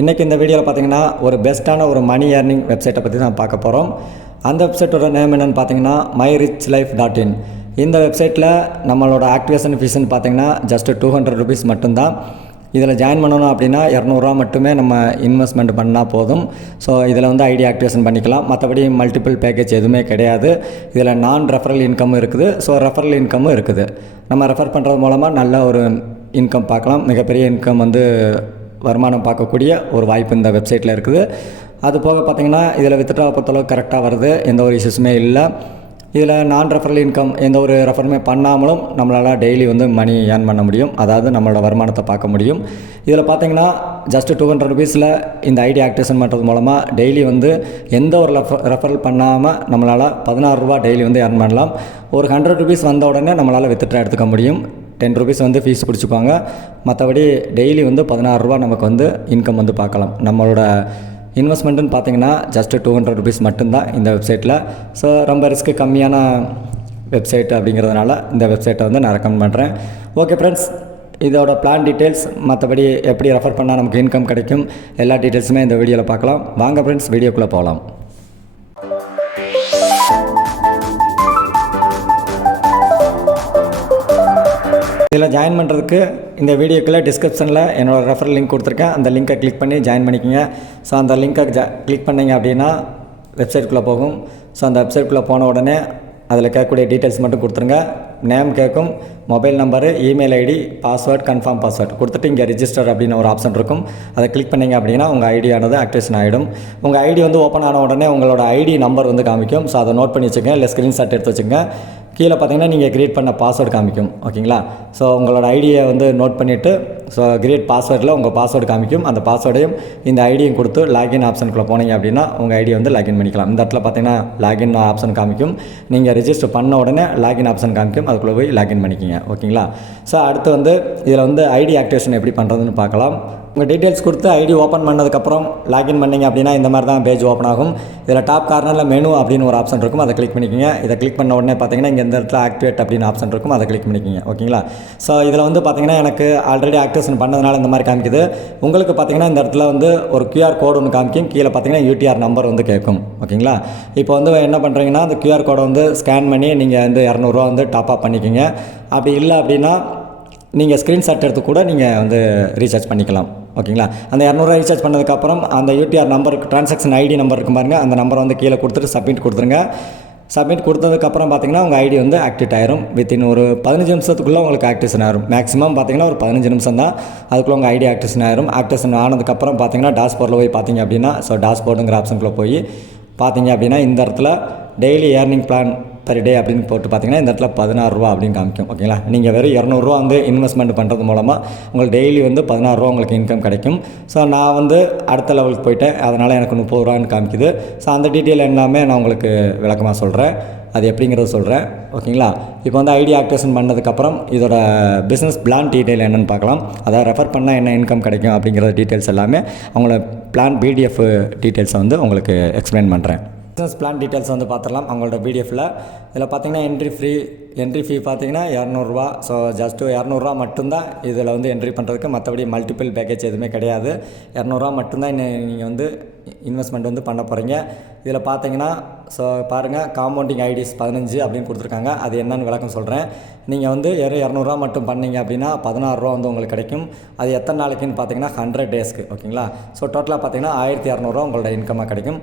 இன்றைக்கி இந்த வீடியோவில் பார்த்தீங்கன்னா ஒரு பெஸ்ட்டான ஒரு மணி ஏர்னிங் வெப்சைட்டை பற்றி தான் பார்க்க போகிறோம். அந்த வெப்சைட்டோட நேம் என்னென்னு பார்த்தீங்கன்னா myrichlife.in. இந்த வெப்சைட்டில் நம்மளோட ஆக்டிவேஷன் ஃபீஸ்ன்னு பார்த்தீங்கன்னா ஜஸ்ட் $200 மட்டும்தான். இதில் ஜாயின் பண்ணணும் அப்படின்னா $200 மட்டுமே நம்ம இன்வெஸ்ட்மெண்ட் பண்ணால் போதும். ஸோ இதில் வந்து ஐடி ஆக்டிவேஷன் பண்ணிக்கலாம். மற்றபடி மல்டிபிள் பேக்கேஜ் எதுவுமே கிடையாது. இதில் நான் ரெஃபரல் இன்கமும் இருக்குது. ஸோ ரெஃபரல் இன்கமும் இருக்குது. நம்ம ரெஃபர் பண்ணுறது மூலமாக நல்ல ஒரு இன்கம் பார்க்கலாம். மிகப்பெரிய இன்கம் வந்து வருமானம் பார்க்கக்கூடிய ஒரு வாய்ப்பு இந்த வெப்சைட்டில் இருக்குது. அது போக பார்த்திங்கன்னா இதில் வித்ட்ரா பொறுத்தளவுக்கு கரெக்டாக வருது. எந்த ஒரு இஷ்யூஸுமே இல்லை. இதில் நான் ரெஃபரல் இன்கம் எந்த ஒரு ரெஃபருமே பண்ணாமலும் நம்மளால் டெய்லி வந்து மணி ஏர்ன் பண்ண முடியும். அதாவது நம்மளோட வருமானத்தை பார்க்க முடியும். இதில் பார்த்திங்கன்னா ஜஸ்ட் $200 இந்த ஐடி ஆக்டிவேஷன் பண்ணுறது மூலமாக டெய்லி வந்து எந்த ஒரு ரெஃபரல் பண்ணாமல் நம்மளால் $16 டெய்லி வந்து ஏர்ன் பண்ணலாம். ஒரு $100 வந்த உடனே நம்மளால் வித்ட்ரா எடுத்துக்க முடியும். $10 வந்து ஃபீஸ் பிடிச்சிக்குவாங்க. மற்றபடி டெய்லி வந்து $16 நமக்கு வந்து இன்கம் வந்து பார்க்கலாம். நம்மளோட இன்வெஸ்ட்மெண்ட்டுன்னு பார்த்தீங்கன்னா ஜஸ்ட்டு $200 மட்டும்தான் இந்த வெப்சைட்டில். ஸோ ரொம்ப ரிஸ்க்கு கம்மியான வெப்சைட் அப்படிங்கிறதுனால இந்த வெப்சைட்டை வந்து நான் ரெக்கமெண்ட் பண்ணுறேன். ஓகே ஃப்ரெண்ட்ஸ், இதோட பிளான் டீட்டெயில்ஸ் மற்றபடி எப்படி ரெஃபர் பண்ணால் நமக்கு இன்கம் கிடைக்கும் எல்லா டீட்டெயில்ஸுமே இந்த வீடியோவில் பார்க்கலாம். வாங்க ஃப்ரெண்ட்ஸ், வீடியோக்குள்ளே போகலாம். இதில் ஜாயின் பண்ணுறதுக்கு இந்த வீடியோக்குள்ளே டிஸ்கிரிப்ஷனில் என்னோடய ரெஃபரல் லிங்க் கொடுத்துருக்கேன். அந்த லிங்க்கை கிளிக் பண்ணி ஜாயின் பண்ணிக்கோங்க. ஸோ அந்த லிங்க்கை கிளிக் பண்ணிங்க அப்படின்னா வெப்சைட்குள்ளே போகும். ஸோ அந்த வெப்சைட்குள்ளே போன உடனே அதில் கேட்கக்கூடிய டீட்டெயில்ஸ் மட்டும் கொடுத்துருங்க. நேம் கேட்கும், mobile number, email ID, password, confirm password கொடுத்துட்டு இங்கே ரிஜிஸ்டர் அப்படின்னு ஒரு ஆப்ஷன் இருக்கும். அதை கிளிக் பண்ணிங்க அப்படின்னா உங்கள் ஐடியானது ஆக்டிவேஷன் ஆகிடும். உங்கள் ஐடி வந்து ஓப்பன் ஆன உடனே உங்களோட ஐடி நம்பர் வந்து காமிக்கும். ஸோ அதை நோட் பண்ணி வச்சுக்கோங்க, இல்லை ஸ்க்ரீன்ஷாட் எடுத்து வச்சுக்கோங்க. கீழே பார்த்தீங்கன்னா நீங்கள் கிரியேட் பண்ண பாஸ்வேர்டு காமிக்கும். ஓகேங்களா? ஸோ உங்களோட ஐடியை வந்து நோட் பண்ணிவிட்டு ஸோ கிரியேட் பாஸ்வேர்டில் உங்கள் பாஸ்வேர்டு காமிக்கும். அந்த பாஸ்வேர்டையும் இந்த ஐடியும் கொடுத்து லாகின் ஆப்ஷனுக்குள்ளே போனீங்க அப்படின்னா உங்கள் ஐடியை வந்து லாகின் பண்ணிக்கலாம். இந்த இடத்துல பார்த்தீங்கன்னா லாகின் ஆப்ஷன் காமிக்கும். நீங்கள் ரிஜிஸ்டர் பண்ண உடனே லாகின் ஆப்ஷன் காமிக்கும். அதுக்குள்ளே போய் லாகின் பண்ணிக்கிங்க. ஓகேங்களா? ஸோ அடுத்து வந்து இதில் வந்து ஐடி ஆக்டிவேஷன் எப்படி பண்ணுறதுன்னு பார்க்கலாம். உங்கள் டீட்டெயில்ஸ் கொடுத்து ஐடி ஓப்பன் பண்ணதுக்கப்புறம் லாகின் பண்ணிங்க அப்படின்னா இந்த மாதிரி தான் பேஜ் ஓப்பன் ஆகும். இதில் டாப் கார்னரில் மெனு அப்படின்னு ஒரு ஆப்ஷன் இருக்கும். அதை கிளிக் பண்ணிக்கோங்க. இதை கிளிக் பண்ண உடனே பார்த்தீங்கன்னா இங்கே இந்த இடத்துல ஆக்டிவேட் அப்படின்னு ஆப்ஷன் இருக்கும். அதை கிளிக் பண்ணிக்கோங்க. ஓகேங்களா? ஸோ இதில் வந்து பார்த்தீங்கன்னா எனக்கு ஆல்ரெடி ஆக்டிவேஷன் பண்ணதுனால இந்த மாதிரி காமிக்குது. உங்களுக்கு பார்த்தீங்கன்னா இந்த இடத்துல வந்து ஒரு QR கோடு ஒன்று காமிக்கும். கீழே பார்த்தீங்கன்னா UTR நம்பர் வந்து கேட்கும். ஓகேங்களா? இப்போ வந்து என்ன பண்ணுறீங்கன்னா அந்த QR கோடை வந்து ஸ்கேன் பண்ணி நீங்கள் வந்து $200 வந்து டாப்அப் பண்ணிக்கோங்க. அப்படி இல்லை அப்படின்னா நீங்கள் ஸ்க்ரீன்ஷாட் எடுத்து கூட நீங்கள் வந்து ரீசார்ஜ் பண்ணிக்கலாம். ஓகேங்களா? அந்த $200 ரீசார்ஜ் பண்ணதுக்கப்புறம் அந்த UTR நம்பருக்கு ட்ரான்சாக்ஷன் ஐடி நம்பர் இருக்கும் பாருங்கள், அந்த நம்பரை வந்து கீழே கொடுத்துட்டு சப்மிட் கொடுத்துருங்க. சப்மிட் கொடுத்ததுக்கப்புறம் பார்த்தீங்கன்னா உங்கள் ஐடி வந்து ஆக்டிவேட் ஆயிரும். வித்தின் ஒரு 15 நிமிஷத்துக்குள்ளே உங்களுக்கு ஆக்டிவேஷன் ஆயிரும். மேக்ஸிமம் பார்த்தீங்கன்னா ஒரு 15 நிமிஷம் தான், அதுக்குள்ளே உங்கள் ஐடி ஆக்டிவேஷன் ஆயிரும். ஆக்டிவேஷன் ஆனதுக்கப்புறம் பார்த்தீங்கன்னா டாஷ்போர்டில் போய் பார்த்தீங்க அப்படின்னா டாஷ்போர்டுங்கிற ஆப்ஷனுக்குள்ளே போய் பார்த்தீங்க அப்படின்னா இந்த இடத்துல daily earning plan per day அப்படின்னு போட்டு பார்த்தீங்கன்னா இந்த இடத்துல $16 அப்படின்னு காமிக்கும். ஓகேங்களா? நீங்கள் வெறும் $200 வந்து இன்வெஸ்ட்மெண்ட் பண்ணுறது மூலமாக உங்களுக்கு டெய்லி வந்து $16 உங்களுக்கு இன்கம் கிடைக்கும். ஸோ நான் வந்து அடுத்த லெவலுக்கு போயிட்டேன், அதனால் எனக்கு $30 காமிக்குது. ஸோ அந்த டீட்டெயில் எல்லாமே நான் உங்களுக்கு விளக்கமாக சொல்கிறேன். அது எப்படிங்கிறத சொல்கிறேன். ஓகேங்களா? இப்போ வந்து ஐடி ஆக்டிவேஷன் பண்ணதுக்கப்புறம் இதோட பிஸ்னஸ் பிளான் டீட்டெயில் என்னென்னு பார்க்கலாம். அதாவது ரெஃபர் பண்ணால் என்ன இன்கம் கிடைக்கும் அப்படிங்கிற டீட்டெயில்ஸ் எல்லாமே அவங்களோட பிளான் PDF டீட்டெயில்ஸை வந்து உங்களுக்கு எக்ஸ்பிளைன் பண்ணுறேன். பிஸ்னஸ் பிளான் டீட்டெயில்ஸ் வந்து பார்த்துடலாம் அவங்களோட பிடிஎஃப்பில். இதில் பார்த்தீங்கன்னா என்ட்ரி ஃபீ பார்த்தீங்கன்னா $200. ஸோ ஜஸ்ட்டு $200 மட்டும்தான் இதில் வந்து என்ட்ரி பண்ணுறதுக்கு. மற்றபடி மல்டிபிள் பேக்கேஜ் எதுவுமே கிடையாது. $200 மட்டும்தான் நீங்கள் வந்து இன்வெஸ்ட்மெண்ட் வந்து பண்ண போகிறீங்க. இதில் பார்த்தீங்கன்னா ஸோ பாருங்கள், காம்பவுண்டிங் ஐடிஸ் 15 அப்படின்னு கொடுத்துருக்காங்க. அது என்னென்னு விளக்கம் சொல்கிறேன். நீங்கள் வந்து $200 மட்டும் பண்ணிங்க அப்படின்னா $16 வந்து உங்களுக்கு கிடைக்கும். அது எத்தனை நாளைக்குன்னு பார்த்தீங்கன்னா 100 டேஸ்க்கு. ஓகேங்களா? ஸோ டோட்டலாக பார்த்தீங்கன்னா $1200 உங்களோட இன்கமாக கிடைக்கும்.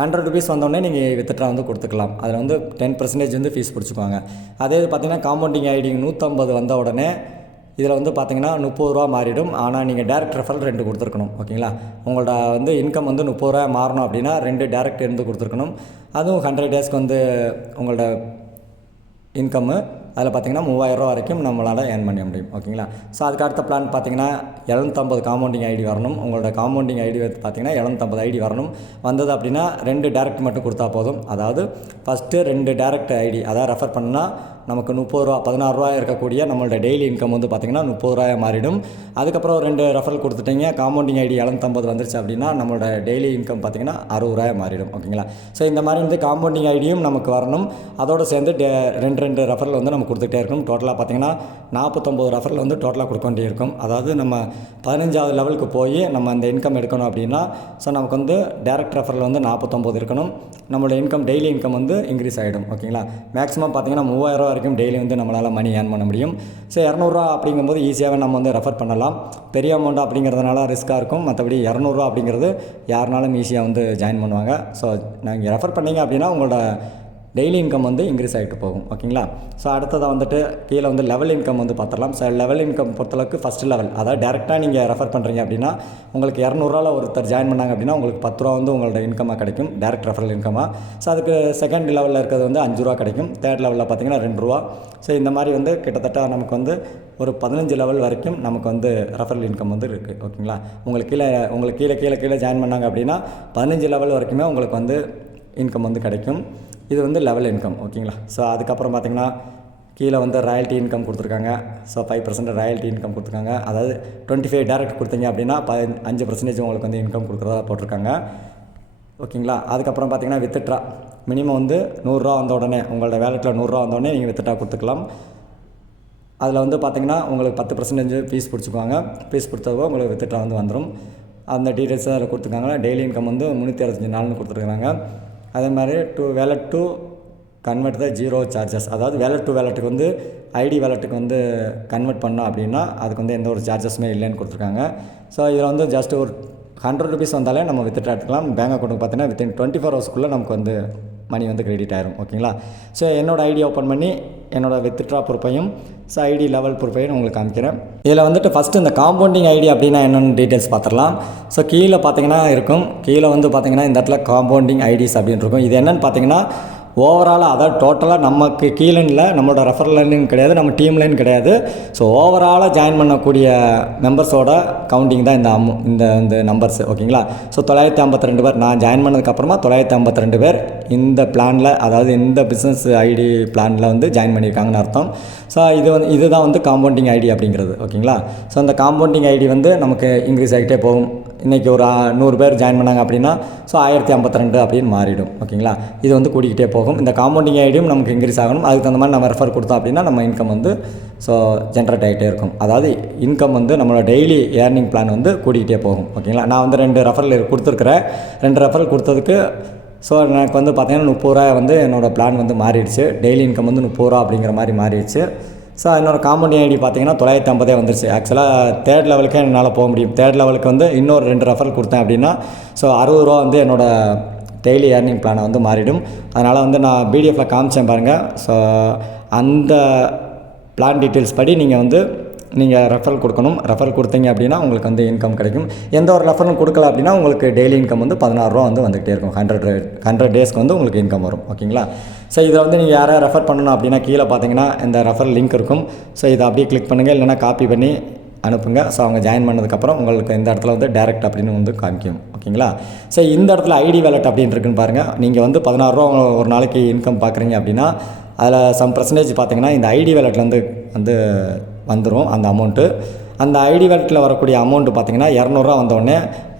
$100 வந்தோடனே நீங்கள் வித்ட்ரா வந்து கொடுத்துக்கலாம். அதில் வந்து 10% வந்து ஃபீஸ் பிடிச்சிக்குவாங்க. அதே இது பார்த்தீங்கன்னா காம்பவுண்டிங் ஐடி 150 வந்த உடனே இதில் வந்து பார்த்தீங்கன்னா $30 மாறிடும். ஆனால் நீங்கள் டேரக்ட் ரெஃபரல் 2 கொடுத்துருக்கணும். ஓகேங்களா? உங்களோட வந்து இன்கம் வந்து $30 மாறணும் அப்படின்னா 2 டேரக்ட் இருந்து கொடுத்துருக்கணும். அதுவும் 100 டேஸ்க்கு வந்து உங்களோட இன்கம்மு அதில் பார்த்தீங்கன்னா $3000 வரைக்கும் நம்மளால் ஏர்ன் பண்ண முடியும். ஓகேங்களா? ஸோ அதுக்கு அடுத்த பிளான் பார்த்தீங்கன்னா 750 காம்பவுண்டிங் ஐடி வரணும். உங்களோட காம்பவுண்டிங் ஐடி வந்து பார்த்தீங்கன்னா 750 ஐடி வரணும். வந்தது அப்படின்னா 2 டேரக்ட் மட்டும் கொடுத்தா போதும். அதாவது ஃபஸ்ட்டு 2 டேரக்ட் ஐடி அதாவது ரெஃபர் பண்ணால் நமக்கு 30 ரூபா 16 ரூபா இருக்கக்கூடிய நம்மளோட டெய்லி இன்கம் வந்து பார்த்திங்கன்னா 30 ரூபாயா மாறிடும். அதுக்கப்புறம் 2 ரெஃபரல் கொடுத்துட்டீங்க, காம்பவுண்டிங் ஐடி 750 வந்துருச்சு அப்படின்னா நம்மளோட டெய்லி இன்கம் பார்த்திங்கன்னா 60 ரூபாயா மாறிடும். ஓகேங்களா. ஸோ இந்த மாதிரி வந்து காம்பவுண்டிங் ஐடியும் நமக்கு வரணும். அதோடு சேர்ந்து 2 ரெஃபரல் வந்து நம்ம கொடுத்துட்டே இருக்கும். டோட்டலாக பார்த்திங்கன்னா 49 ரெஃபரல் வந்து டோட்டலாக கொடுக்க வேண்டிய இருக்கும். அதாவது நம்ம 15வது லெவலுக்கு போய் நம்ம அந்த இன்கம் எடுக்கணும் அப்படின்னா ஸோ நமக்கு வந்து டேரக்ட் ரெஃபரல் வந்து 49 இருக்கணும். நம்மளோட இன்கம் டெய்லி இன்கம் வந்து இன்க்ரீஸ் ஆகிடும். ஓகேங்களா. மேக்ஸிமம் பார்த்திங்கன்னா 3000 ரூபா வரைக்கும் டெய்லி வந்து நம்மளால் மணி ஏர்ன் பண்ண முடியும். ஸோ 200 ரூபா அப்படிங்கும்போது ஈஸியாகவே நம்ம வந்து ரெஃபர் பண்ணலாம். பெரிய அமௌண்ட் அப்படிங்கிறதுனால ரிஸ்க்காக இருக்கும். மற்றபடி 200 ரூபா அப்படிங்கிறது யாருனாலும் ஈஸியாக வந்து ஜாயின் பண்ணுவாங்க. ஸோ நீங்கள் ரெஃபர் பண்ணிங்க அப்படின்னா உங்களோட டெய்லி இன்கம் வந்து இன்க்ரீஸ் ஆகிட்டு போகும். ஓகேங்களா. ஸோ அடுத்ததாக வந்துட்டு கீழே வந்து லெவல் இன்கம் வந்து பார்த்துடலாம். ஸோ லெவல் இன்கம் பொறுத்தளவுக்கு ஃபஸ்ட்டு லெவல், அதாவது டேரெக்டாக நீங்கள் ரெஃபர் பண்ணுறீங்க அப்படின்னா உங்களுக்கு 200 ஒருத்தர் ஜாயின் பண்ணாங்க அப்படின்னா உங்களுக்கு 10 ரூபா வந்து உங்களோட இன்கமாக கிடைக்கும், டேரக்ட் ரெஃபரல் இன்கமாக. ஸோ அதுக்கு செகண்ட் லெவலில் இருக்கிறது வந்து 5 ரூபா கிடைக்கும், தேர்ட் லெவலில் பார்த்தீங்கன்னா 2 ரூபா. ஸோ இந்த மாதிரி வந்து கிட்டத்தட்ட நமக்கு வந்து ஒரு 15 லெவல் வரைக்கும் நமக்கு வந்து ரெஃபரல் இன்கம் வந்து இருக்குது. ஓகேங்களா. உங்களுக்கு கீழே ஜாயின் பண்ணாங்க அப்படின்னா 15 லெவல் வரைக்குமே உங்களுக்கு வந்து இன்கம் வந்து கிடைக்கும். இது வந்து லெவல் இன்கம். ஓகேங்களா. ஸோ அதுக்கப்புறம் பார்த்திங்கன்னா கீழே வந்து ராயல்ட்டி இன்கம் கொடுத்துருக்காங்க. ஸோ 5% ராயல்ட்டி இன்கம் கொடுத்துருக்காங்க. அதாவது 25 டேரக்ட் கொடுத்தீங்க அப்படின்னா 5% உங்களுக்கு வந்து இன்கம் கொடுக்குறதா போட்டிருக்காங்க. ஓகேங்களா. அதுக்கப்புறம் பார்த்திங்கன்னா வித்ட்ரா மினிமம் வந்து 100 ரூபா வந்த உடனே உங்களோட வேலெட்டில் 100 ரூபா வந்தோடனே நீங்கள் வித்ட்ரா கொடுத்துக்கலாம். அதில் வந்து பார்த்திங்கன்னா உங்களுக்கு 10% ஃபீஸ் பிடிச்சிக்குவாங்க. ஃபீஸ் கொடுத்தப்போ உங்களுக்கு வித்ட்ரா வந்து வந்துடும். அந்த டீட்டெயில்ஸும் அதில் கொடுத்துருக்காங்க. டெய்லி இன்கம் வந்து 365 நாள்னு கொடுத்துருக்காங்க. அதே மாதிரி wallet to convert the 0 charges, அதாவது வேலெட் டு வேலெட்டுக்கு வந்து ஐடி வேலெட்டுக்கு வந்து கன்வெர்ட் பண்ணோம் அப்படின்னா அதுக்கு வந்து எந்த ஒரு சார்ஜஸுமே இல்லைன்னு கொடுத்துருக்காங்க. ஸோ இதில் வந்து ஜஸ்ட் ஒரு 100 ருபீஸ் வந்தாலே நம்ம வித்ட்ரா எடுத்துக்கலாம். பேங்க் அக்கௌண்ட்டுக்கு பார்த்தீங்கன்னா வித்தின் 24 ஹவர்ஸ்க்குள்ளே நமக்கு வந்து மணி வந்து கிரெடிட் ஆயிரும். ஓகேங்களா. ஸோ என்னோடய ஐடி ஓப்பன் பண்ணி என்னோடய வித்ட்ரா ப்ரூஃபையும் ஸோ ஐடி லெவல் ப்ரூஃபையும் உங்களுக்கு காமிக்கிறேன். இதில் வந்துட்டு ஃபஸ்ட்டு இந்த காம்பவுண்டிங் ஐடி அப்படின்னா என்னென்னு டீட்டெயில்ஸ் பார்த்துடலாம். ஸோ கீழே பார்த்தீங்கன்னா இருக்கும், கீழே வந்து பார்த்திங்கன்னா இந்த இடத்துல காம்பவுண்டிங் ஐடிஸ் அப்படின்னு இருக்கும். இது என்னென்னு பார்த்தீங்கன்னா ஓவராலாக, அதாவது டோட்டலாக நமக்கு கீழே நம்மளோட ரெஃபரல் லைன் கிடையாது, நம்ம டீம் லைன் கிடையாது. ஸோ ஓவராலாக ஜாயின் பண்ணக்கூடிய மெம்பர்ஸோட கவுண்டிங் தான் இந்த நம்பர்ஸ். ஓகேங்களா. ஸோ 952 பேர் நான் ஜாயின் பண்ணதுக்கப்புறமா 952 பேர் இந்த பிளானில், அதாவது இந்த பிஸ்னஸ் ஐடி பிளானில் வந்து ஜாயின் பண்ணியிருக்காங்கன்னு அர்த்தம். ஸோ இதுதான் வந்து காம்பவுண்டிங் ஐடி அப்படிங்கிறது. ஓகேங்களா. ஸோ அந்த காம்பவுண்டிங் ஐடி வந்து நமக்கு இன்க்ரீஸ் ஆகிட்டே போகும். இன்றைக்கி ஒரு 100 பேர் ஜாயின் பண்ணாங்க அப்படின்னா ஸோ 1052 அப்படின்னு மாறிடும். ஓகேங்களா. இது வந்து கூட்டிக்கிட்டே போகும். இந்த காம்பவுண்டிங் ஐடியும் நமக்கு இன்க்ரீஸ் ஆகணும். அதுக்கு தகுந்த மாதிரி நம்ம ரெஃபர் கொடுத்தோம் அப்படின்னா நம்ம இன்கம் வந்து ஸோ ஜென்ரேட் ஆகிட்டே இருக்கும். அதாவது இன்கம் வந்து நம்மளோட டெய்லி ஏர்னிங் பிளான் வந்து கூட்டிகிட்டே போகும். ஓகேங்களா. நான் வந்து 2 ரெஃபரல் கொடுத்துருக்குறேன். 2 ரெஃபரல் கொடுத்ததுக்கு ஸோ எனக்கு வந்து பார்த்திங்கன்னா 30 ரூபா வந்து என்னோடய பிளான் வந்து மாறிடுச்சு. டெய்லி இன்கம் வந்து 30 ரூபா அப்படிங்கிற மாதிரி மாறிடுச்சு. ஸோ என்னோடய காம்பவுண்டிங் ஐடி பார்த்திங்கன்னா 950 வந்துருச்சு. ஆக்சுவலாக தேர்ட் லெவலுக்கே என்னால் போக முடியும். தேர்ட் லெவலுக்கு வந்து இன்னொரு 2 ரெஃபரல் கொடுத்தேன் அப்படின்னா ஸோ 60 ரூபா வந்து என்னோடய டெய்லி ஏர்னிங் பிளானை வந்து மாறிடும். அதனால் வந்து நான் பிடிஎஃப்பில் காமிச்சேன் பாருங்கள். ஸோ அந்த பிளான் டீட்டெயில்ஸ் படி நீங்கள் ரெஃபரல் கொடுக்கணும். ரெஃபரல் கொடுத்தீங்க அப்படின்னா உங்களுக்கு வந்து இன்கம் கிடைக்கும். எந்த ஒரு ரெஃபரலும் கொடுக்கல அப்படின்னா உங்களுக்கு டெய்லி இன்கம் வந்து 16 ரூபா வந்து வந்துகிட்டே இருக்கும். 100 டேஸ்க்கு வந்து உங்களுக்கு இன்கம் வரும். ஓகேங்களா. ஸோ இதை வந்து நீங்கள் யாரை ரெஃபர் பண்ணணும் அப்படின்னா கீழே பார்த்தீங்கன்னா இந்த ரெஃபரல் லிங்க் இருக்கும். ஸோ இதை அப்படியே கிளிக் பண்ணுங்கள், இல்லைனா காப்பி பண்ணி அனுப்புங்க. ஸோ அவங்க ஜாயின் பண்ணதுக்கப்புறம் உங்களுக்கு இந்த இடத்துல வந்து டேரெக்ட் அப்படின்னு வந்து காமிக்கும். ஓகேங்களா. ஸோ இந்த இடத்துல ஐடி வேலெட் அப்படின்னு இருக்குன்னு பாருங்கள். நீங்கள் வந்து 16 ரூபா ஒரு நாளைக்கு இன்கம் பார்க்குறீங்க அப்படின்னா அதில் சம் பர்சன்டேஜ் பார்த்தீங்கன்னா இந்த ஐடி வேலெட்லேருந்து வந்து வந்துடும் அந்த அமௌண்ட்டு. அந்த ஐடி வேலெட்டில் வரக்கூடிய அமௌண்ட்டு பார்த்திங்கன்னா 200 ரூபா வந்தோடனே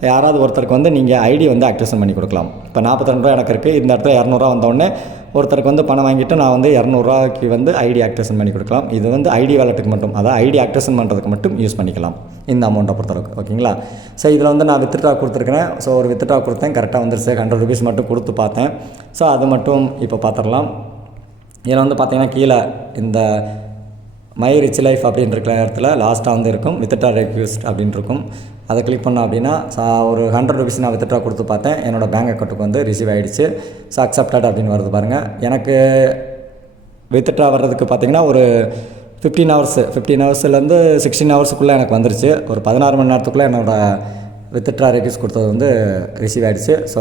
யாராவது ஒருத்தருக்கு வந்து நீங்கள் ஐடி வந்து ஆக்டிவேஷன் பண்ணி கொடுக்கலாம். இப்போ 42 ரூபா எனக்கு இருக்குது. இந்த இடத்துல 200 ரூபா வந்தோடனே ஒருத்தருக்கு வந்து பணம் வாங்கிட்டு நான் வந்து 200 ரூபாய்க்கு வந்து ஐடி ஆக்டிவேஷன் பண்ணி கொடுக்கலாம். இது வந்து ஐடி வேலெட்டுக்கு மட்டும், அதாவது ஐடி ஆக்டிவேஷன் பண்ணுறதுக்கு மட்டும் யூஸ் பண்ணிக்கலாம் இந்த அமௌண்ட்டை பொறுத்தளவுக்கு. ஓகேங்களா. ஸோ இதில் வந்து நான் வித்ட்ரா கொடுத்துருக்கிறேன். ஸோ ஒரு வித்ட்ரா கொடுத்தேன், கரெக்டாக வந்துருச்சு. 100 ருபீஸ் மட்டும் கொடுத்து பார்த்தேன். ஸோ அது மட்டும் இப்போ பார்த்துடலாம். இதில் வந்து பார்த்திங்கன்னா கீழே இந்த மை ரிச் லைஃப் அப்படின்ற இடத்துல லாஸ்ட்டாக வந்து இருக்கும் வித்ட்ரா ரெக்வெஸ்ட் அப்படின்னு இருக்கும். அதை கிளிக் பண்ணோம் அப்படின்னா ஒரு 100 ருபீஸ் நான் வித்ட்ரா கொடுத்து பார்த்தேன். என்னோடய பேங்க் அக்கௌண்ட்டுக்கு வந்து ரிசீவ் ஆகிடுச்சு. ஸோ அக்செப்டட் அப்படின்னு வருது பாருங்கள். எனக்கு வித்ட்ரா வர்றதுக்கு பார்த்திங்கன்னா ஒரு 15 ஹவர்ஸ்லேருந்து 16 ஹவர்ஸுக்குள்ளே எனக்கு வந்துருச்சு. ஒரு 16 மணி நேரத்துக்குள்ளே என்னோடய வித்ட்ரா ரெக்வெஸ்ட் கொடுத்தது வந்து ரிசீவ் ஆகிடுச்சு. ஸோ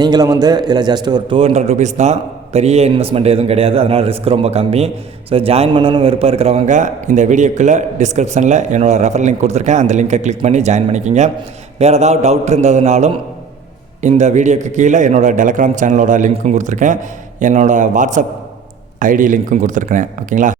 நீங்களும் வந்து இதில் ஜஸ்ட் ஒரு 200 ருபீஸ் தான், பெரிய இன்வெஸ்ட்மெண்ட் எதுவும் கிடையாது. அதனால் ரிஸ்க் ரொம்ப கம்மி. ஸோ ஜாயின் பண்ணணும்னு விருப்பம் இருக்கிறவங்க இந்த வீடியோக்குள்ளே டிஸ்கிரிப்ஷனில் என்னோடய ரெஃபரல் லிங்க் கொடுத்துருக்கேன். அந்த லிங்க்கை கிளிக் பண்ணி ஜாயின் பண்ணிக்கிங்க. வேறு ஏதாவது டவுட் இருந்ததுனாலும் இந்த வீடியோக்கு கீழே என்னோடய டெலகிராம் சேனலோட லிங்க்கும் கொடுத்துருக்கேன். என்னோடய வாட்ஸ்அப் ஐடி லிங்க்கும் கொடுத்துருக்குறேன். ஓகேங்களா?